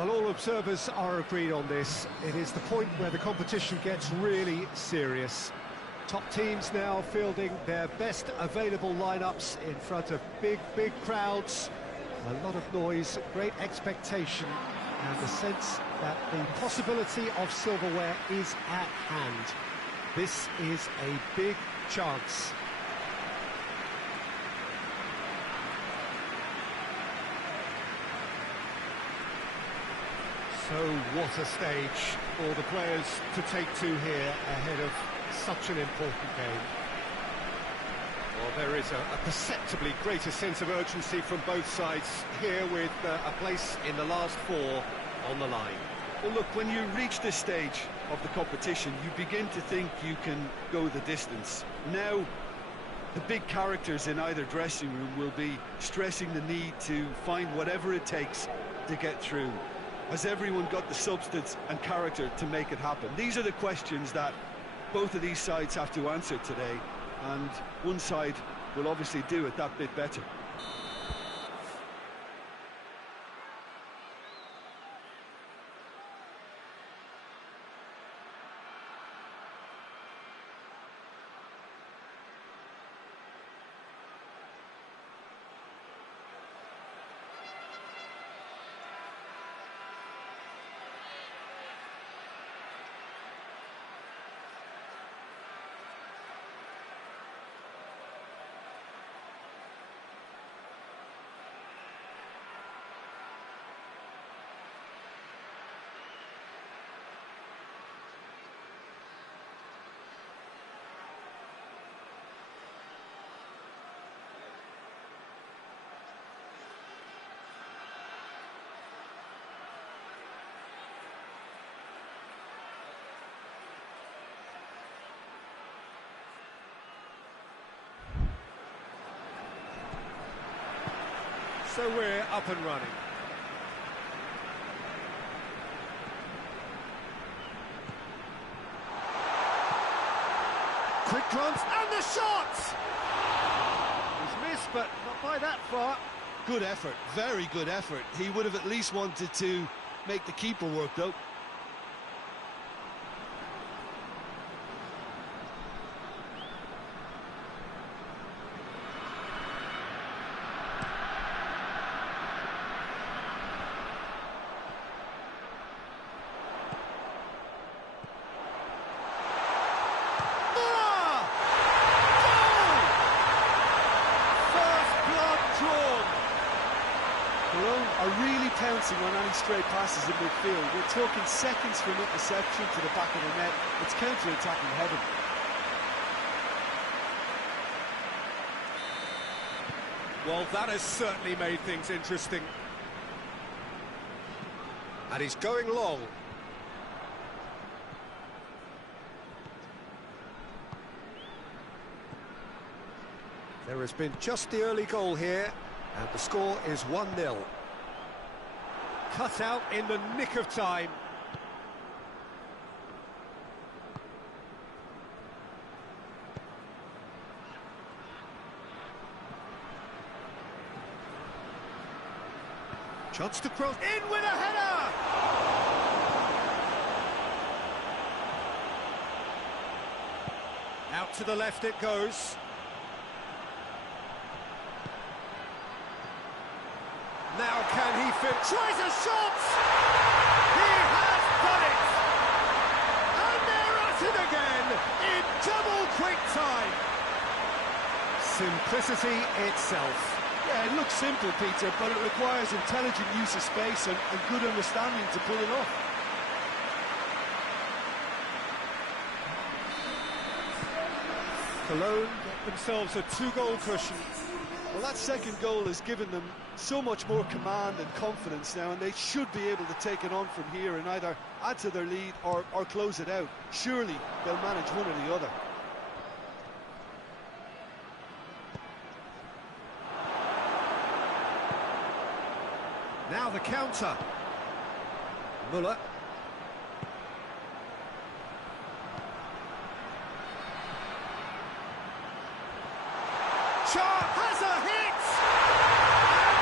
Well, all observers are agreed on this. It is the point where the competition gets really serious. Top teams now fielding their best available lineups in front of big crowds. A lot of noise, great expectation, and the sense that the possibility of silverware is at hand. This is a big chance. So what a stage for the players to take to here ahead of such an important game. Well, there is a perceptibly greater sense of urgency from both sides here with a place in the last four on the line. Well, look, when you reach this stage of the competition, you begin to think you can go the distance. Now, the big characters in either dressing room will be stressing the need to find whatever it takes to get through. Has everyone got the substance and character to make it happen? These are the questions that both of these sides have to answer today, and one side will obviously do it that bit better. So we're up and running. Quick glance, and the shot! He's missed, but not by that far. Good effort, very good effort. He would have at least wanted to make the keeper work, though. Are really pouncing on any stray passes in midfield. We're talking seconds from interception to the back of the net. It's counter-attacking heaven. Well, that has certainly made things interesting. And he's going long. There has been just the early goal here, and the score is 1-0. Cut out in the nick of time. Chance to cross in with a header! Out to the left it goes. Now can he fit? Tries a shot! He has done it! And they're at it again in double quick time. Simplicity itself. Yeah, it looks simple, Peter, but it requires intelligent use of space and good understanding to pull it off. Cologne get themselves a 2-goal cushion. Well, that second goal has given them so much more command and confidence now, and they should be able to take it on from here and either add to their lead or close it out. Surely they'll manage one or the other. Now the counter. Müller. Shot has a hit!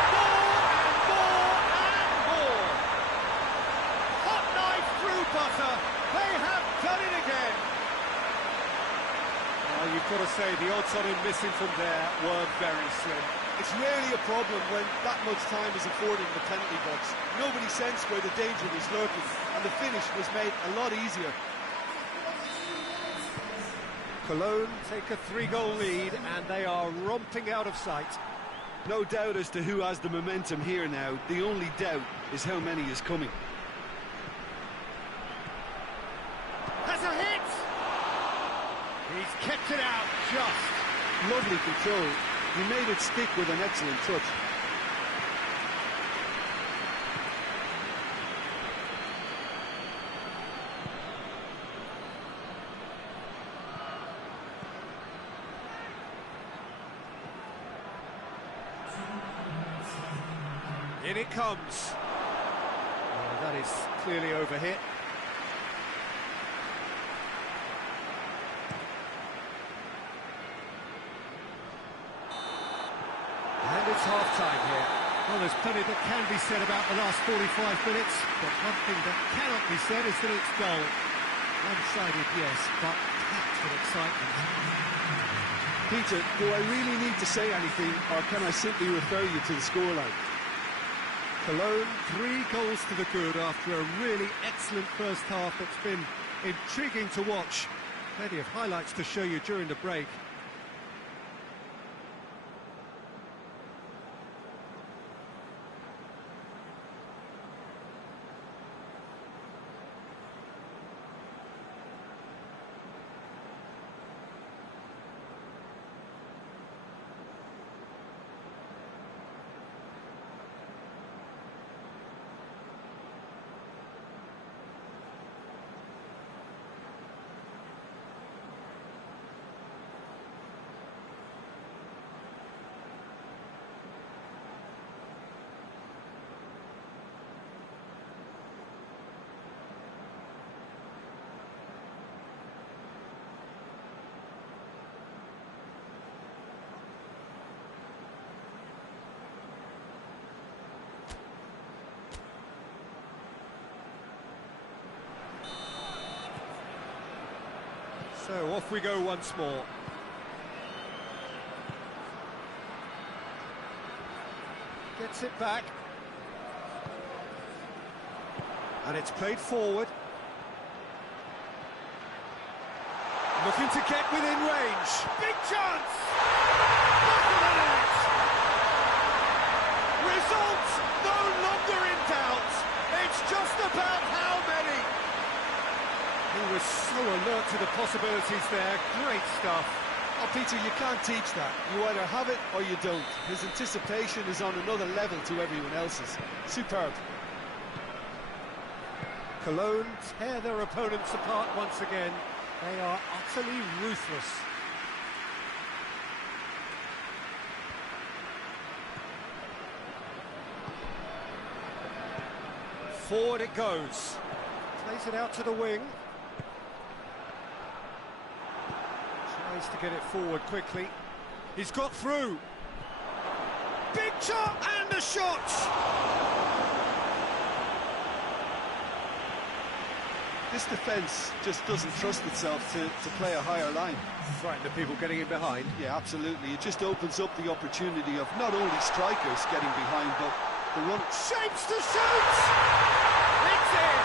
And more, and more, and more! They have done it again! Well, you've got to say the odds on him missing from there were very slim. It's rarely a problem when that much time is afforded in the penalty box. Nobody sensed where the danger was lurking, and the finish was made a lot easier. Cologne take a 3-goal lead, and they are romping out of sight. No doubt as to who has the momentum here now. The only doubt is how many is coming. Has a hit! He's kept it out just. Lovely control. He made it stick with an excellent touch. In it comes. Oh, that is clearly overhit. And it's half-time here. Well, there's plenty that can be said about the last 45 minutes, but one thing that cannot be said is that it's dull. One-sided, yes, but packed with excitement. Peter, do I really need to say anything, or can I simply refer you to the scoreline? Cologne, 3 goals to the good after a really excellent first half that's been intriguing to watch. Plenty of highlights to show you during the break. So off we go once more. Gets it back. And it's played forward. Looking to get within range. Big chance! Back of the net! Results no longer in doubt. It's just about how many. He was so alert to the possibilities there. Great stuff. Oh, Peter, you can't teach that. You either have it or you don't. His anticipation is on another level to everyone else's. Superb. Cologne tear their opponents apart once again. They are utterly ruthless. Forward it goes. Plays it out to the wing. Tries to get it forward quickly. He's got through. Big shot and a shot! This defence just doesn't trust itself to play a higher line. Frightened of people getting in behind. Yeah, absolutely. It just opens up the opportunity of not only strikers getting behind, but the run. Shapes to shoot! It's in!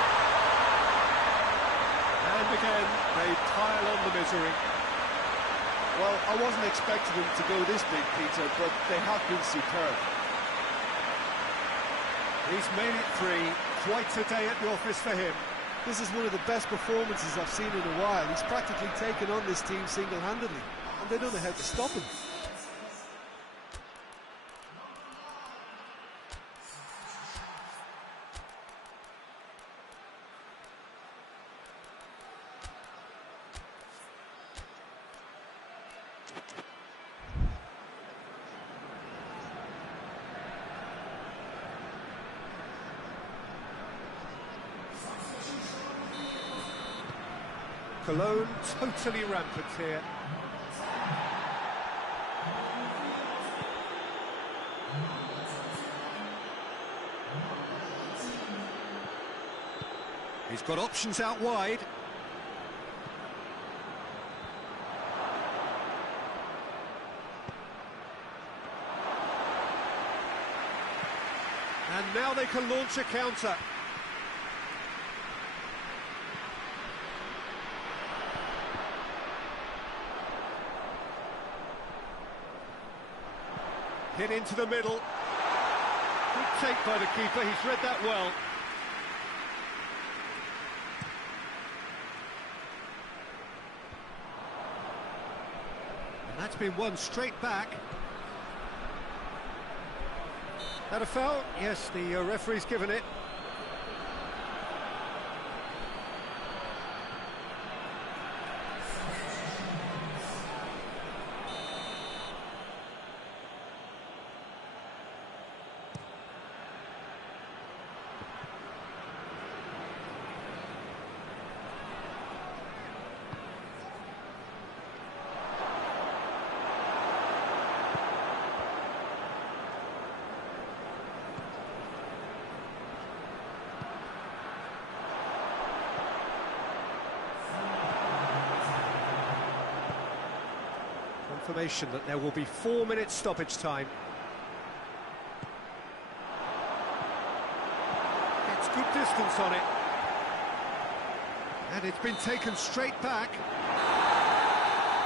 And again, they pile on the misery. Well, I wasn't expecting them to go this big, Peter, but they have been superb. He's made it 3. Quite a day at the office for him. This is one of the best performances I've seen in a while. He's practically taken on this team single-handedly, and they don't know how to stop him. Cologne totally rampant here. He's got options out wide. And now they can launch a counter. Hit into the middle. Good take by the keeper, he's read that well. And that's been won straight back. That a foul? Yes, the referee's given it. Confirmation that there will be 4 minutes stoppage time. Gets good distance on it. And it's been taken straight back.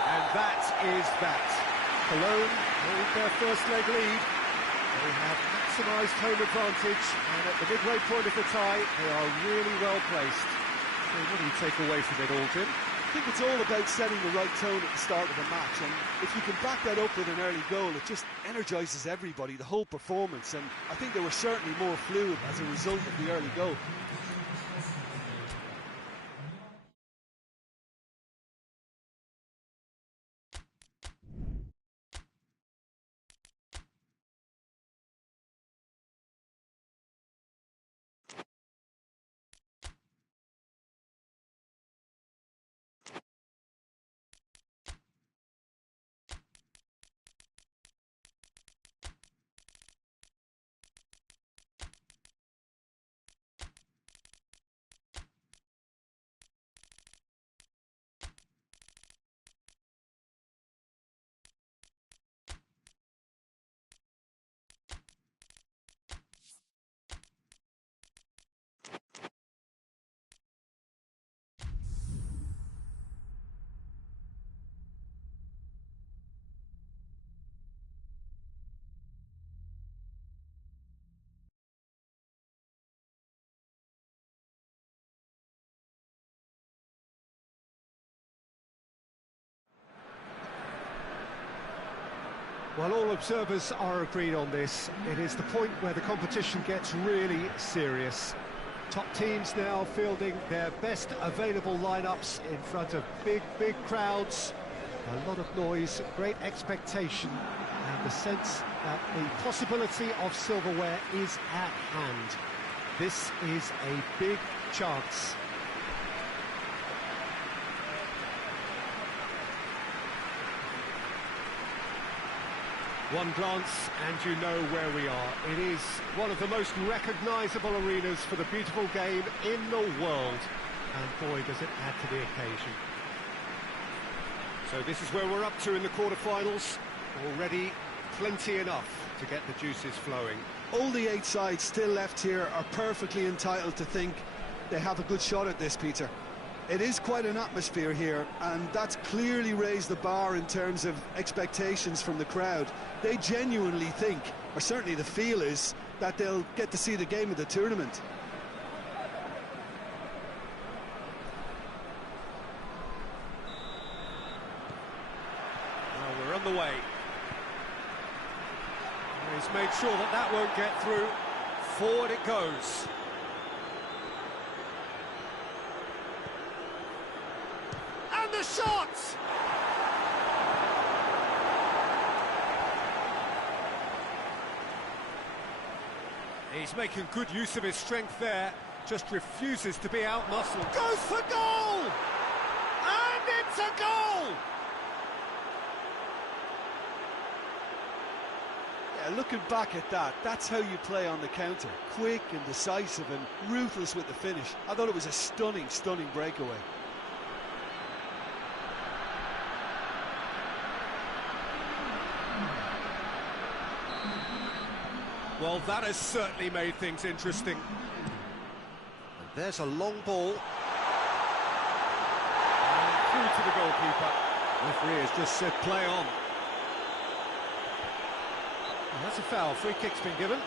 And that is that. Cologne hold their first leg lead. They have maximised home advantage, and at the midway point of the tie, they are really well placed. So what do you take away from it all, Jim? I think it's all about setting the right tone at the start of a match, and if you can back that up with an early goal, it just energises everybody, the whole performance, and I think they were certainly more fluid as a result of the early goal. Well, all observers are agreed on this. It is the point where the competition gets really serious. Top teams now fielding their best available lineups in front of big crowds. A lot of noise, great expectation, and the sense that the possibility of silverware is at hand. This is a big chance. One glance and you know where we are. It is one of the most recognisable arenas for the beautiful game in the world. And boy, does it add to the occasion. So this is where we're up to in the quarterfinals. Already plenty enough to get the juices flowing. All the 8 sides still left here are perfectly entitled to think they have a good shot at this, Peter. It is quite an atmosphere here, and that's clearly raised the bar in terms of expectations from the crowd. They genuinely think, or certainly the feel is, that they'll get to see the game of the tournament. Well, we're on the way. He's made sure that that won't get through. Forward it goes. And the shot! He's making good use of his strength there, just refuses to be out-muscled. Goes for goal! And it's a goal! Yeah, Yeah, looking back at that, that's how you play on the counter. Quick and decisive and ruthless with the finish. I thought it was a stunning, stunning breakaway. Well, that has certainly made things interesting. And there's a long ball. And through to the goalkeeper. Referee has just said play on. And that's a foul. Free kick's been given.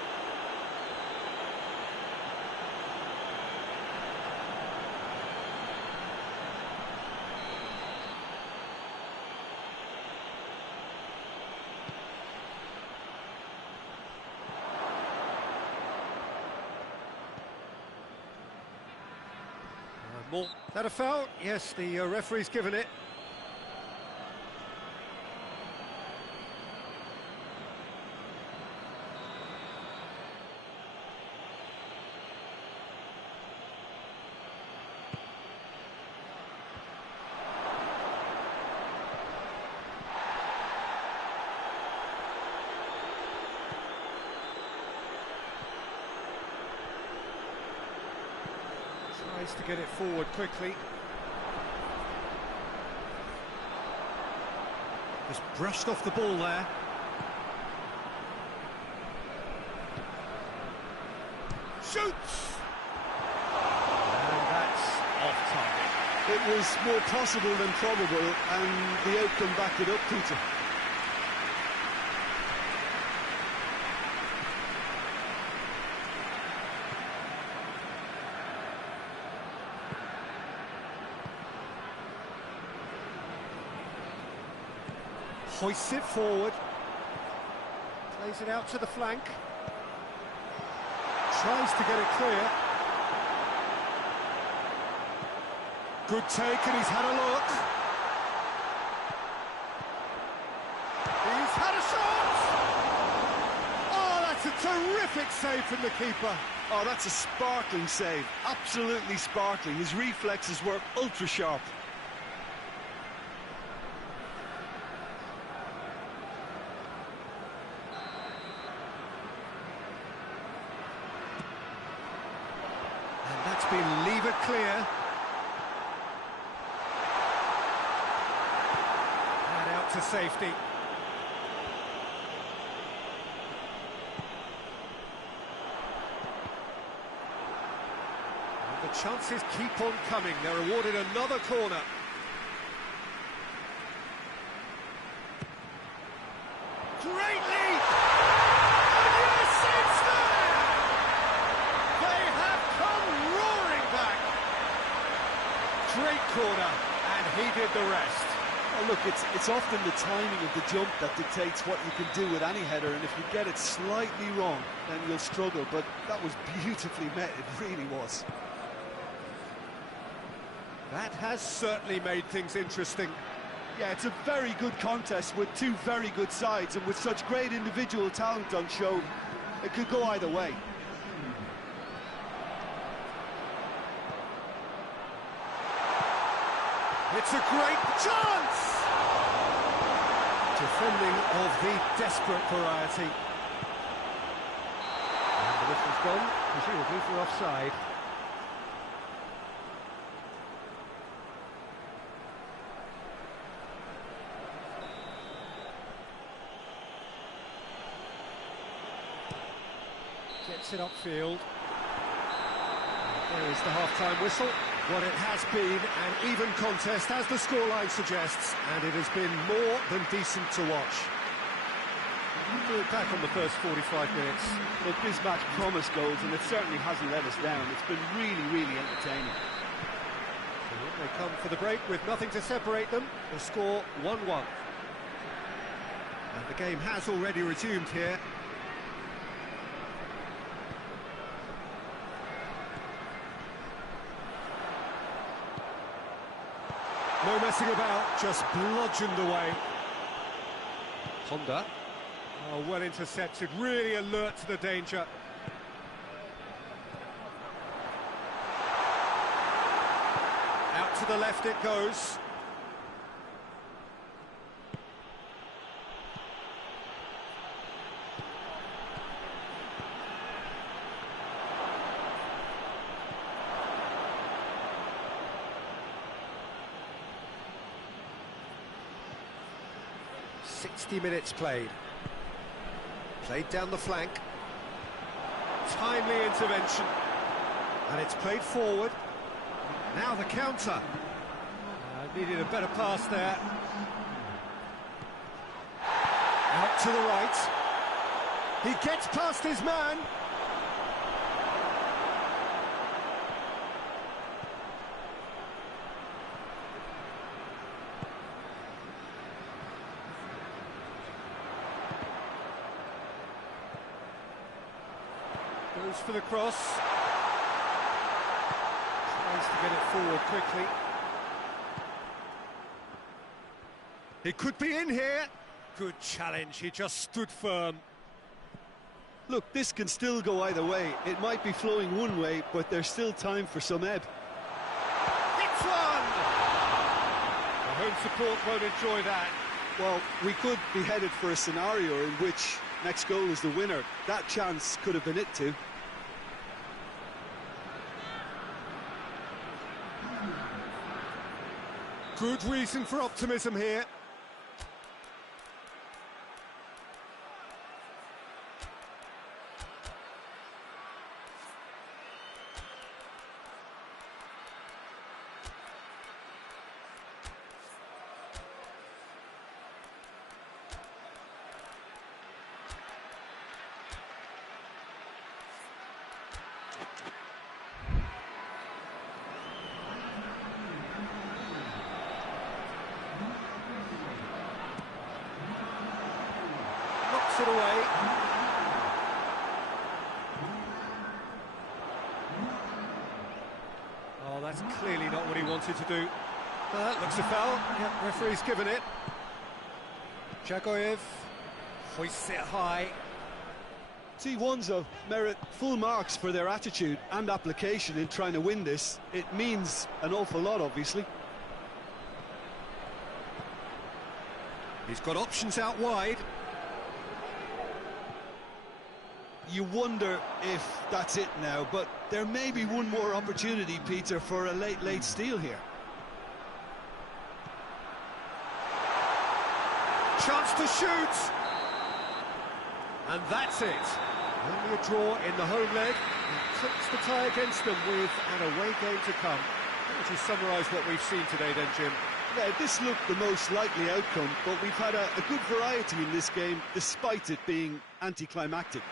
More. Is that a foul? Yes, the referee's given it. Tries to get it forward quickly. Just brushed off the ball there. Shoots! And that's off target. It was more possible than probable, and the outcome backed it up, Peter. Hoists it forward, plays it out to the flank, tries to get it clear. Good take, and he's had a look. He's had a shot! Oh, that's a terrific save from the keeper. Oh, that's a sparkling save, absolutely sparkling. His reflexes were ultra sharp. Been levered clear. And out to safety. And the chances keep on coming. They're awarded another corner. Great lead! And yes, it's there! They have come roaring back. Great corner, and he did the rest. Oh, look, it's often the timing of the jump that dictates what you can do with any header, and if you get it slightly wrong, then you'll struggle, but that was beautifully met, it really was. That has certainly made things interesting. Yeah, it's a very good contest with two very good sides, and with such great individual talent on show, it could go either way. It's a great chance! Defending of the desperate variety. And the whistle's gone, presumably for offside. Gets it upfield. There is the half-time whistle. What it has been an even contest, as the scoreline suggests, and it has been more than decent to watch. We'll look back on the first 45 minutes. Look, this match promised goals, and it certainly hasn't let us down. It's been really, really entertaining. They come for the break with nothing to separate them. The score 1-1. And the game has already resumed here. No messing about, just bludgeoned away. Honda. Oh, well intercepted, really alert to the danger. Out to the left it goes. 60 minutes played. Played down the flank. Timely intervention. And it's played forward. Now the counter. Needed a better pass there. Out to the right. He gets past his man. Goes for the cross. Tries to get it forward quickly. It could be in here. Good challenge, he just stood firm. Look, this can still go either way. It might be flowing one way, but there's still time for some ebb. It's one! The home support won't enjoy that. Well, we could be headed for a scenario in which next goal is the winner. That chance could have been it too. Good reason for optimism here. It away. Oh, that's clearly not what he wanted to do. That looks a foul. Yep, referee's given it. Jagoyev hoists it high. T1s merit full marks for their attitude and application in trying to win this. It means an awful lot, obviously. He's got options out wide. You wonder if that's it now, but there may be one more opportunity, Peter, for a late steal here. Chance to shoot! And that's it. Only a draw in the home leg. It clips the tie against them with an away game to come. How would you summarise what we've seen today then, Jim? Yeah, this looked the most likely outcome, but we've had a good variety in this game, despite it being anticlimactic.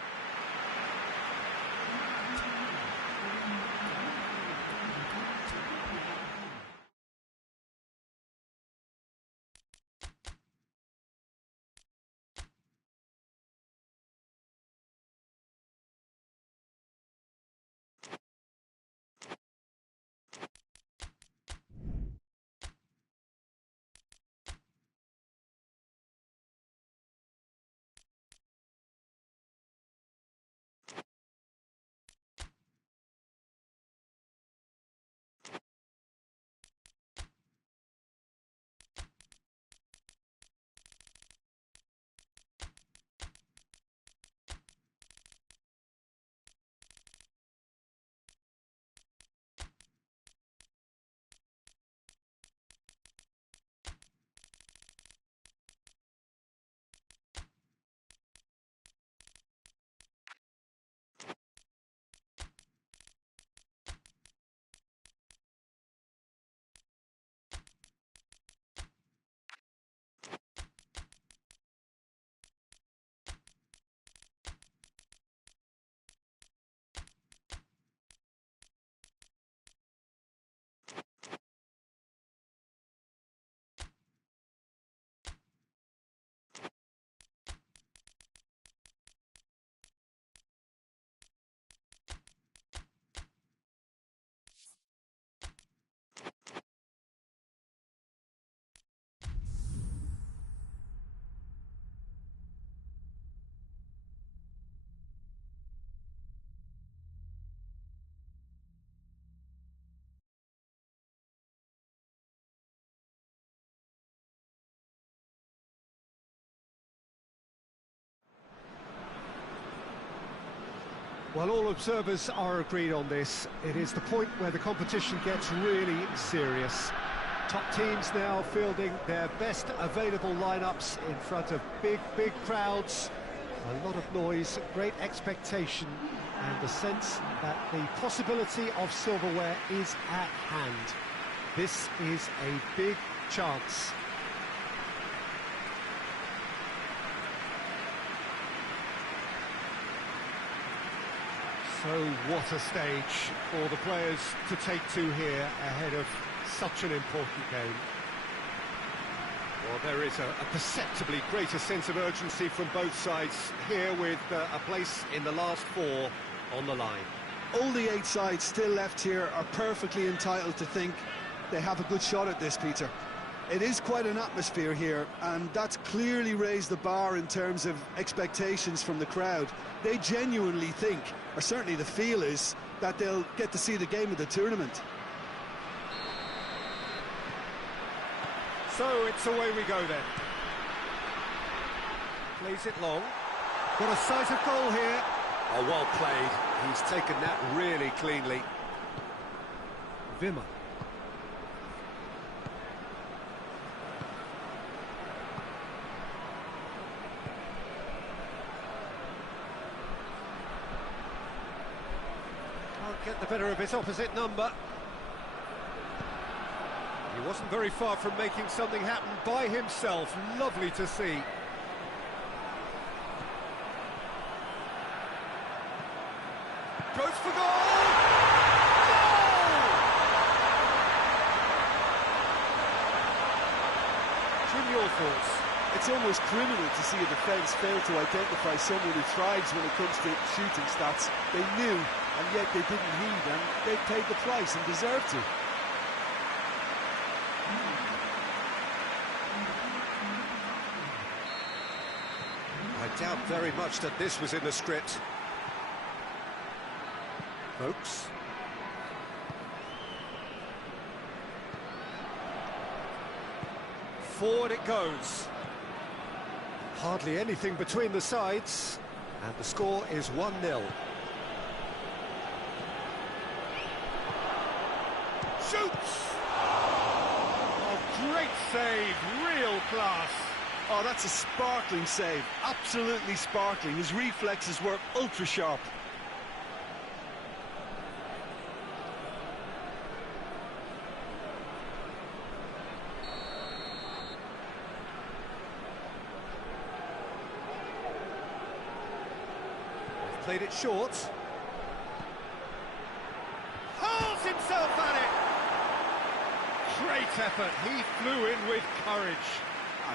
Well, all observers are agreed on this. It is the point where the competition gets really serious. Top teams now fielding their best available lineups in front of big crowds. A lot of noise, great expectation, and the sense that the possibility of silverware is at hand. This is a big chance. So what a stage for the players to take to here ahead of such an important game. Well, there is a perceptibly greater sense of urgency from both sides here, with a place in the last four on the line. All the 8 sides still left here are perfectly entitled to think they have a good shot at this, Peter. It is quite an atmosphere here, and that's clearly raised the bar in terms of expectations from the crowd. They genuinely think, or certainly the feel is, that they'll get to see the game of the tournament. So it's away we go then. Plays it long. Got a sight of goal here. Oh, well played. He's taken that really cleanly. Wimmer. Can't get the better of his opposite number. He wasn't very far from making something happen by himself. Lovely to see. Goes for goal! Goal! Jim, your thoughts? It's almost criminal to see a defence fail to identify someone who thrives when it comes to shooting stats. They knew, and yet they didn't heed, and they paid the price and deserved to. I doubt very much that this was in the script. Folks. Forward it goes. Hardly anything between the sides, and the score is 1-0. Shoots! Oh, great save, real class. Oh, that's a sparkling save, absolutely sparkling. His reflexes were ultra sharp. Played it short. Hurls himself at it! Great effort, he flew in with courage.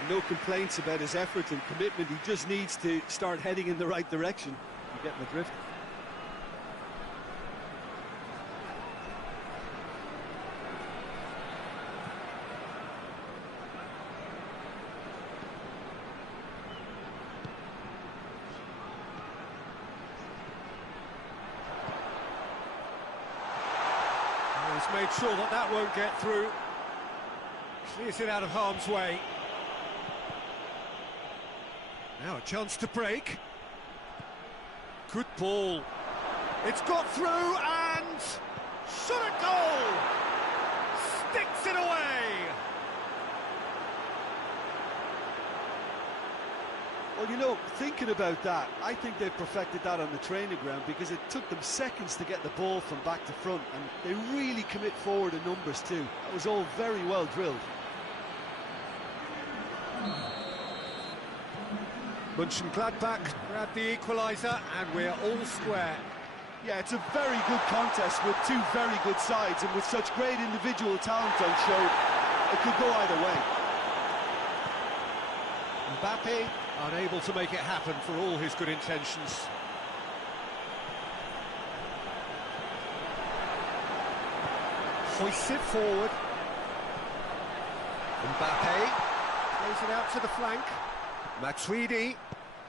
No complaints about his effort and commitment. He just needs to start heading in the right direction. You get the drift. He's made sure that that won't get through. Clears it out of harm's way. Now a chance to break. Good ball. It's got through and shot a goal! Sticks it away! Well, you know, thinking about that, I think they've perfected that on the training ground, because it took them seconds to get the ball from back to front, and they really commit forward in numbers too. That was all very well drilled. Mönchengladbach grab the equaliser, and we're all square. Yeah, it's a very good contest with two very good sides, and with such great individual talent on show, it could go either way. Mbappe unable to make it happen for all his good intentions. Hoists it forward. Mbappe plays it out to the flank. Matuidi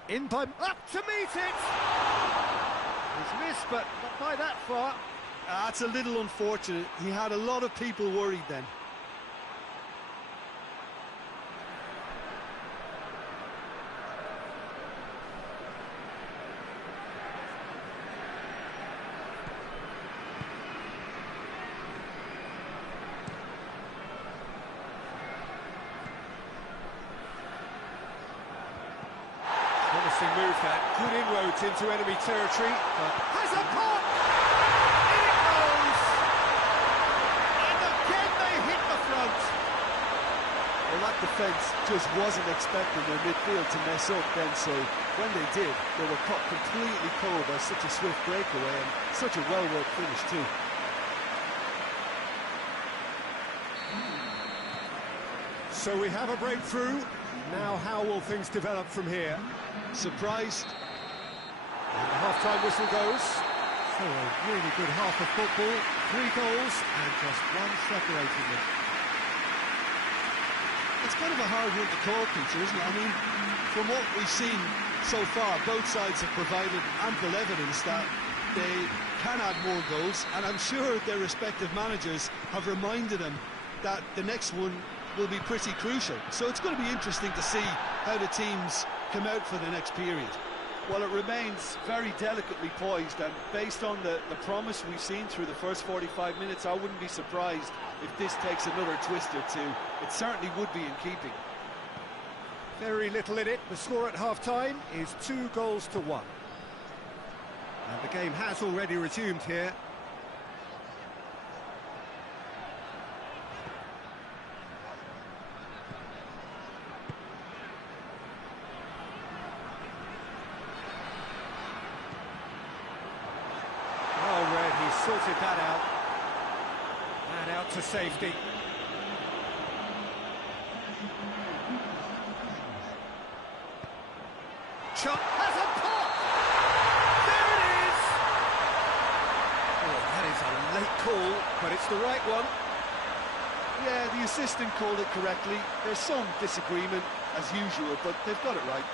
in by up to meet it. He's missed, but not by that far. That's a little unfortunate. He had a lot of people worried then. They've had good inroads into enemy territory, but has a pop! In it goes! And again they hit the front. Well, that defence just wasn't expecting their midfield to mess up then, so when they did, they were caught completely cold by such a swift breakaway and such a well-worked finish too. So we have a breakthrough. Now how will things develop from here? Surprised. And the half-time whistle goes. So a really good half of football, 3 goals and just one separating them. It's kind of a hard one to call, Peter, isn't it? I mean, from what we've seen so far, both sides have provided ample evidence that they can add more goals, and I'm sure their respective managers have reminded them that the next one will be pretty crucial. So it's going to be interesting to see how the teams come out for the next period. Well, it remains very delicately poised, and based on the promise we've seen through the first 45 minutes, I wouldn't be surprised if this takes another twist or two. It certainly would be in keeping. Very little in it. The score at half-time is 2-1. And the game has already resumed here. Sorted that out, and out to safety. Chuck has a pop! There it is! Oh, that is a late call, but it's the right one. Yeah, the assistant called it correctly. There's some disagreement, as usual, but they've got it right.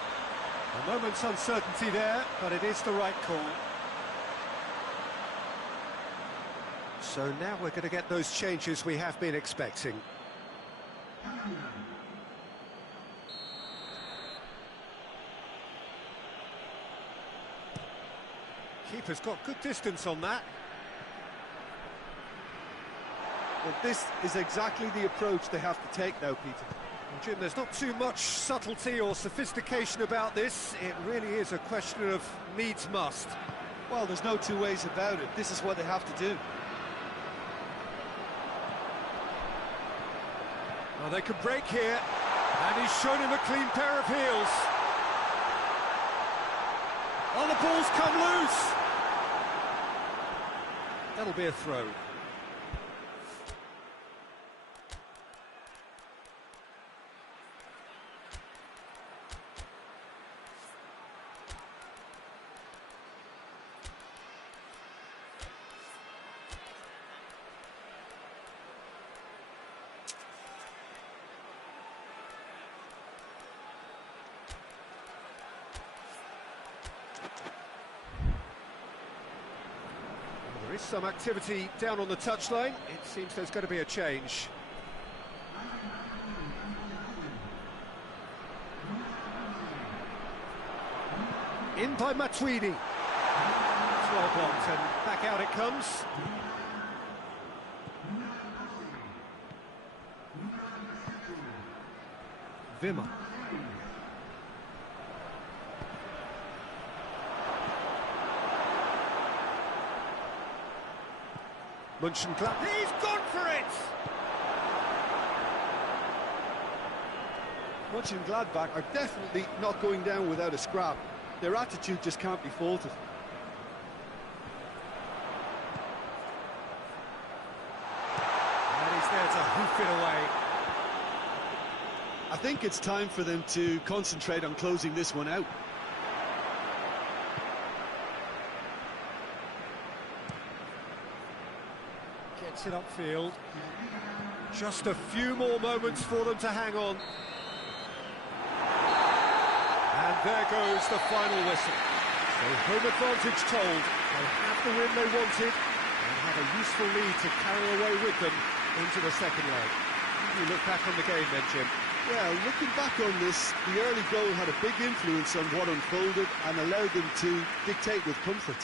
A moment's uncertainty there, but it is the right call. So now we're going to get those changes we have been expecting. Keeper's got good distance on that. Well, this is exactly the approach they have to take now, Peter. Well, Jim, there's not too much subtlety or sophistication about this. It really is a question of needs must. Well, there's no two ways about it. This is what they have to do. Well, they could break here, and he's shown him a clean pair of heels. Oh, the ball's come loose! That'll be a throw. There is some activity down on the touchline. It seems there's going to be a change. In by Matuidi. It's well blocked, and back out it comes. Wimmer. Mönchengladbach. He's gone for it! Mönchengladbach are definitely not going down without a scrap. Their attitude just can't be faulted. And he's there to hoof it away. I think it's time for them to concentrate on closing this one out. Gets it upfield. Just a few more moments for them to hang on. And there goes the final whistle. So home advantage told. They have the win they wanted and have a useful lead to carry away with them into the second leg. You look back on the game then, Jim. Well, looking back on this, the early goal had a big influence on what unfolded and allowed them to dictate with comfort.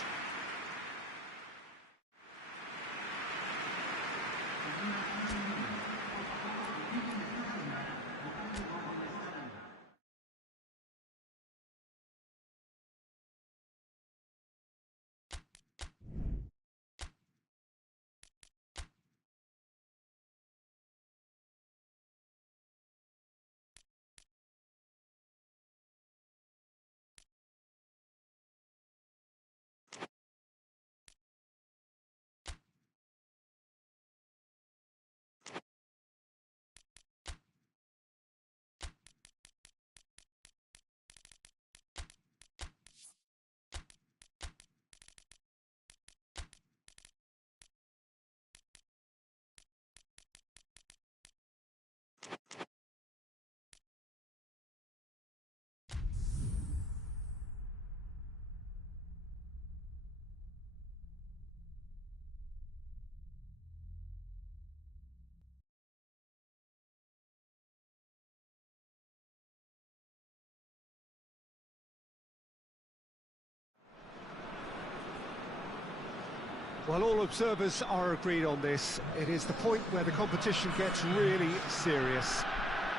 Well, all observers are agreed on this. It is the point where the competition gets really serious.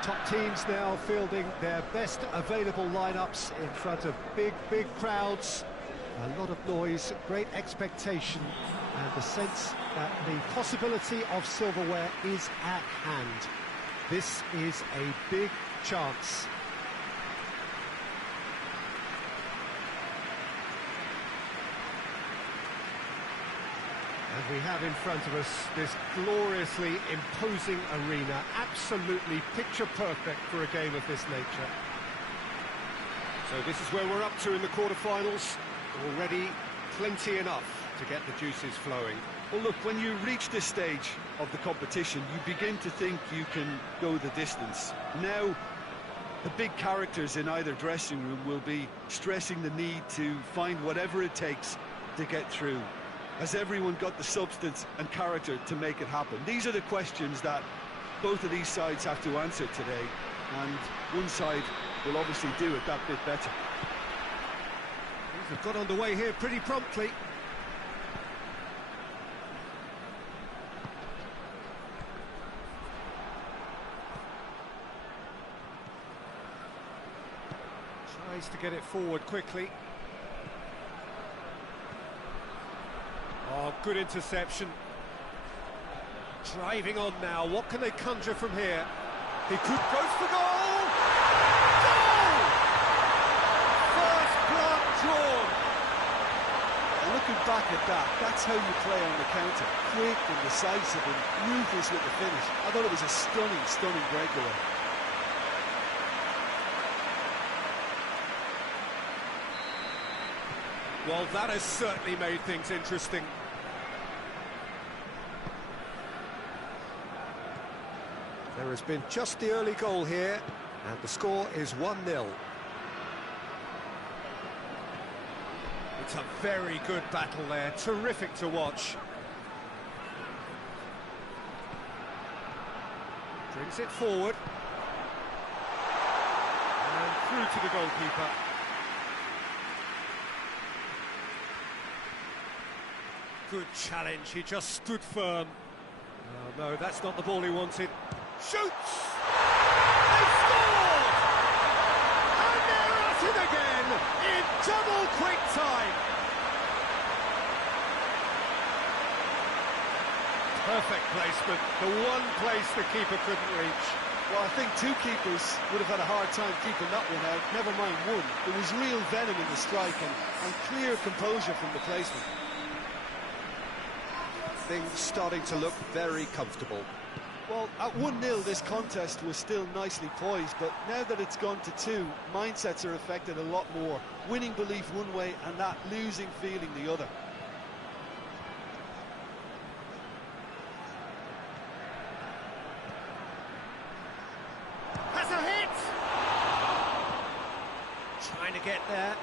Top teams now fielding their best available lineups in front of big crowds. A lot of noise, great expectation, and the sense that the possibility of silverware is at hand. This is a big chance. And we have in front of us this gloriously imposing arena, absolutely picture perfect for a game of this nature. So this is where we're up to in the quarterfinals. Already plenty enough to get the juices flowing. Well, look, when you reach this stage of the competition, you begin to think you can go the distance. Now, the big characters in either dressing room will be stressing the need to find whatever it takes to get through. Has everyone got the substance and character to make it happen? These are the questions that both of these sides have to answer today, and one side will obviously do it that bit better. Things have got underway here pretty promptly. Tries to get it forward quickly. Oh, good interception. Driving on now, what can they conjure from here? He could go for goal! Goal! First blood drawn! Looking back at that, that's how you play on the counter. Quick and decisive and ruthless with the finish. I thought it was a stunning breakaway. Well, that has certainly made things interesting. There has been just the early goal here, and the score is 1-0. It's a very good battle there, terrific to watch. Brings it forward. And through to the goalkeeper. Good challenge, he just stood firm. Oh, no, that's not the ball he wanted. Shoots! They scored! And they're at it again in double quick time. Perfect placement, the one place the keeper couldn't reach. Well, I think two keepers would have had a hard time keeping that one out, never mind one. There was real venom in the strike and clear composure from the placement. Things starting to look very comfortable. Well, at 1-0 this contest was still nicely poised, but now that it's gone to 2, mindsets are affected a lot more. Winning belief one way and that losing feeling the other. Has a hit! Trying to get there.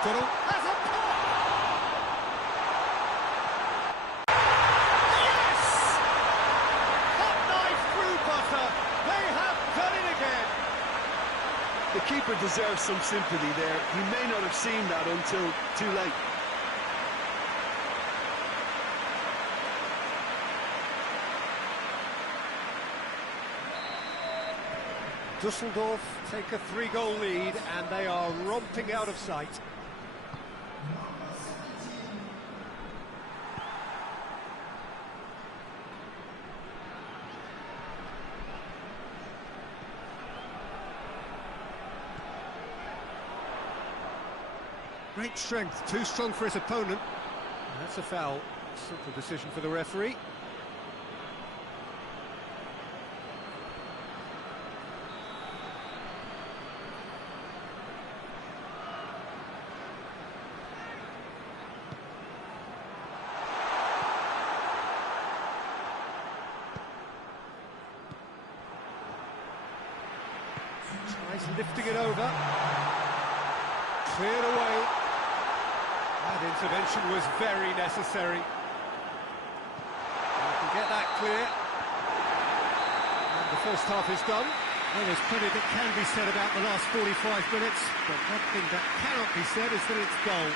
Has a pop! Yes! Hot knife through butter. They have done it again. The keeper deserves some sympathy there. He may not have seen that until too late. Düsseldorf take a 3-goal lead and they are romping out of sight. Great strength, too strong for his opponent. That's a foul. Simple decision for the referee. Tries lifting it over. Cleared away. That intervention was very necessary. You can get that clear. first half is done. Well, there's plenty that can be said about the last 45 minutes, but one thing that cannot be said is that it's dull.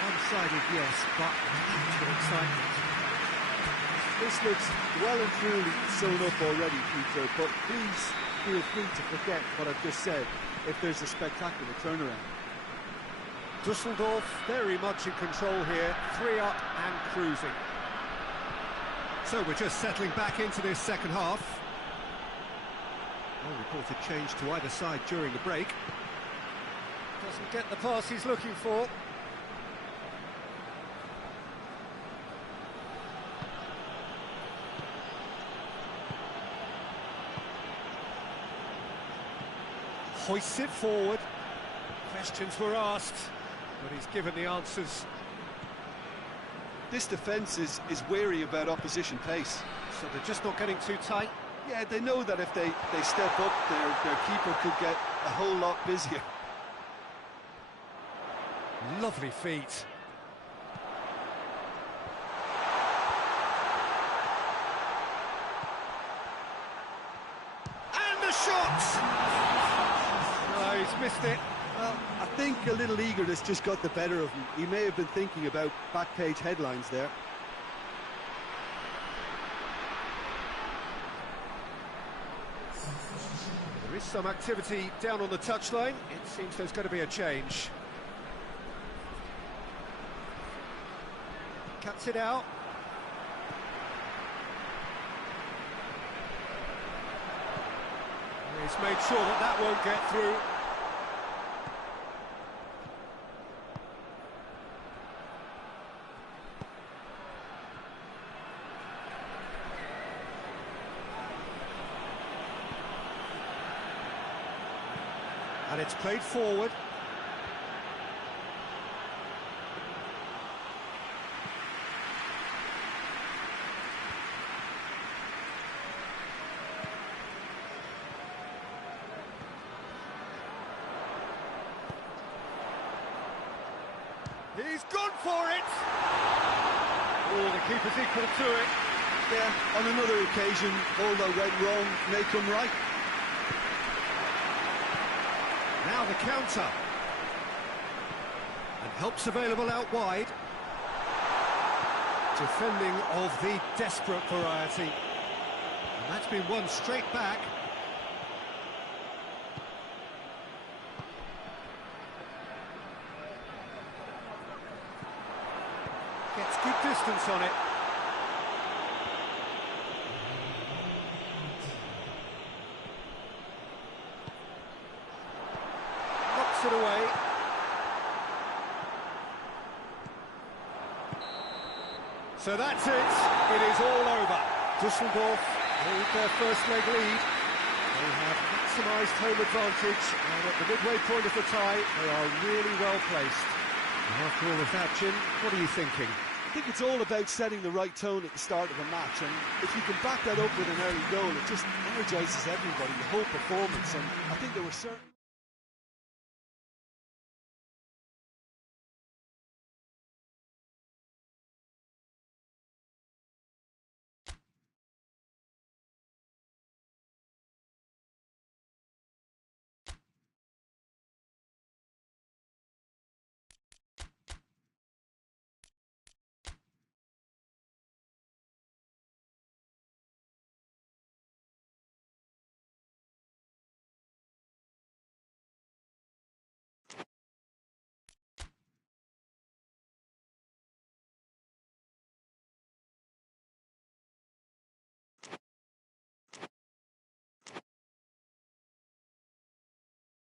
One-sided, yes, but actual excitement. This looks well and truly sewn up already, Peter, but please feel free to forget what I've just said if there's a spectacular turnaround. Düsseldorf very much in control here, 3 up and cruising. So we're just settling back into this second half. No reported change to either side during the break. Doesn't get the pass he's looking for. Hoists it forward. Questions were asked, but he's given the answers. This defence is wary about opposition pace. So they're just not getting too tight. Yeah, they know that if they step up, their keeper could get a whole lot busier. Lovely feet. And the shot! No, he's missed it. Well, I think a little eagerness just got the better of him. He may have been thinking about back-page headlines there. There is some activity down on the touchline. It seems there's going to be a change. Cuts it out. He's made sure that that won't get through. And it's played forward. He's gone for it! Oh, the keeper's equal to it. Yeah, on another occasion, all that went wrong may come right. Now the counter. And help's available out wide. Defending of the desperate variety. And that's been won straight back. Gets good distance on it. Knocks it away. So that's it. It is all over. Düsseldorf hold their first leg lead. They have maximised home advantage, and at the midway point of the tie, they are really well placed. And after all of that, Jim, what are you thinking? I think it's all about setting the right tone at the start of a match, and if you can back that up with an early goal, it just energises everybody, the whole performance, and I think there were certain...